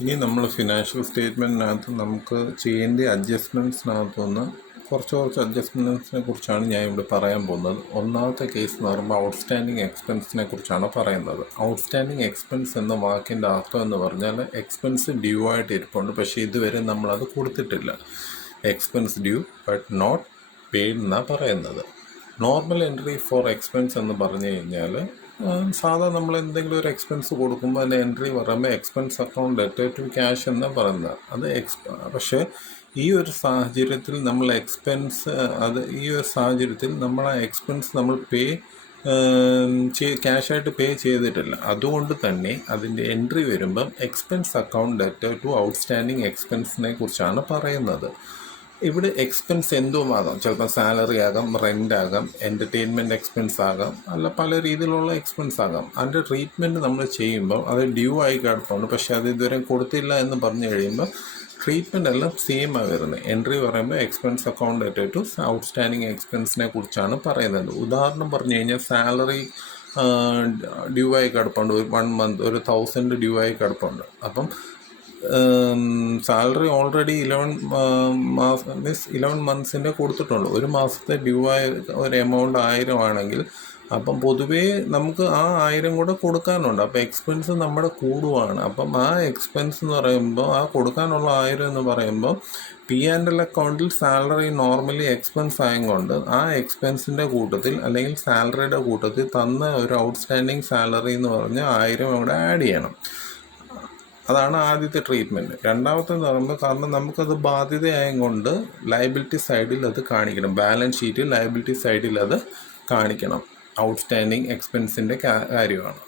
ഇനി നമ്മൾ ഫിനാൻഷ്യൽ സ്റ്റേറ്റ്മെൻറ്റിനകത്ത് നമുക്ക് ചെയ്യേണ്ട അഡ്ജസ്റ്റ്മെൻറ്റ്സിനകത്തുനിന്ന് കുറച്ച് അഡ്ജസ്റ്റ്മെൻറ്റ്സിനെ കുറിച്ചാണ് ഞാൻ ഇവിടെ പറയാൻ പോകുന്നത്. ഒന്നാമത്തെ കേസ് എന്ന് പറയുമ്പോൾ ഔട്ട്സ്റ്റാൻഡിങ് എക്സ്പെൻസിനെ കുറിച്ചാണ് പറയുന്നത്. ഔട്ട്സ്റ്റാൻഡിങ് എക്സ്പെൻസ് എന്ന വാക്കിൻ്റെ അർത്ഥം എന്ന് പറഞ്ഞാൽ എക്സ്പെൻസ് ഡ്യൂ ആയിട്ട് ഇരിപ്പുണ്ട്, പക്ഷേ ഇതുവരെ നമ്മളത് കൊടുത്തിട്ടില്ല. Expense due but not paid എന്നാണ് പറയുന്നത്. നോർമൽ എൻട്രി ഫോർ എക്സ്പെൻസ് എന്ന് പറഞ്ഞു കഴിഞ്ഞാൽ സാധാരണ നമ്മൾ എന്തെങ്കിലും ഒരു എക്സ്പെൻസ് കൊടുക്കുമ്പോൾ അതിൻ്റെ എൻട്രി പറയുമ്പോൾ എക്സ്പെൻസ് അക്കൗണ്ട് ഡെറ്റഡ് ടു ക്യാഷ് എന്നാണ് പറയുന്നത്. അത് പക്ഷേ ഈ ഒരു സാഹചര്യത്തിൽ നമ്മൾ ആ എക്സ്പെൻസ് നമ്മൾ ക്യാഷായിട്ട് പേ ചെയ്തിട്ടില്ല. അതുകൊണ്ട് തന്നെ അതിൻ്റെ എൻട്രി വരുമ്പം എക്സ്പെൻസ് അക്കൗണ്ട് ഡെറ്റഡ് ടു ഔട്ട്സ്റ്റാൻഡിങ് എക്സ്പെൻസിനെ കുറിച്ചാണ് പറയുന്നത്. ഇവിടെ എക്സ്പെൻസ് എന്തുമാകാം. ചിലപ്പോൾ സാലറി ആകാം, റെൻ്റ് ആകാം, എൻ്റർടൈൻമെൻറ്റ് എക്സ്പെൻസ് ആകാം, അല്ല പല രീതിയിലുള്ള എക്സ്പെൻസ് ആകാം. അതിൻ്റെ ട്രീറ്റ്മെൻറ്റ് നമ്മൾ ചെയ്യുമ്പോൾ അത് ഡ്യൂ ആയി കിടപ്പുണ്ട്, പക്ഷേ അത് ഇതുവരെ കൊടുത്തില്ല എന്ന് പറഞ്ഞു കഴിയുമ്പോൾ ട്രീറ്റ്മെൻറ്റ് എല്ലാം സെയിമാണ് വരുന്നത്. എൻട്രി പറയുമ്പോൾ എക്സ്പെൻസ് അക്കൗണ്ട് ഡെറ്റഡ് ടു ഔട്ട്സ്റ്റാൻഡിങ് എക്സ്പെൻസിനെ കുറിച്ചാണ് പറയുന്നത്. ഉദാഹരണം പറഞ്ഞു കഴിഞ്ഞാൽ സാലറി ഡ്യൂ ആയി കിടപ്പുണ്ട്, ഒരു 1 മന്ത് 1000 ഡ്യൂ ആയി കിടപ്പുണ്ട്. അപ്പം സാലറി ഓൾറെഡി 11 മന്ത്സിൻ്റെ കൊടുത്തിട്ടുണ്ട്. ഒരു മാസത്തെ ഡ്യൂ ആയ ഒരു എമൗണ്ട് 1000 ആണെങ്കിൽ അപ്പം പൊതുവേ നമുക്ക് ആ 1000 കൂടെ കൊടുക്കാനുണ്ട്. അപ്പോൾ എക്സ്പെൻസ് നമ്മുടെ കൂടുവാണ്. അപ്പം ആ എക്സ്പെൻസ് എന്ന് പറയുമ്പോൾ ആ കൊടുക്കാനുള്ള 1000 എന്ന് പറയുമ്പോൾ P&L അക്കൗണ്ടിൽ സാലറി നോർമലി എക്സ്പെൻസ് ആയതുകൊണ്ട് ആ എക്സ്പെൻസിൻ്റെ കൂട്ടത്തിൽ അല്ലെങ്കിൽ സാലറിയുടെ കൂട്ടത്തിൽ തന്ന ഒരു ഔട്ട്സ്റ്റാൻഡിങ് സാലറി എന്ന് പറഞ്ഞാൽ 1000 അവിടെ ആഡ് ചെയ്യണം. അതാണ് ആദ്യത്തെ ട്രീറ്റ്മെൻറ്റ്. രണ്ടാമത്തെന്ന് പറയുമ്പോൾ കാരണം നമുക്കത് ബാധ്യതയായതുകൊണ്ട് ലയബിലിറ്റി സൈഡിൽ അത് കാണിക്കണം. ബാലൻസ് ഷീറ്റിൽ ലയബിലിറ്റി സൈഡിൽ അത് കാണിക്കണം. ഔട്ട്സ്റ്റാൻഡിങ് എക്സ്പെൻസിൻ്റെ കാര്യമാണ്.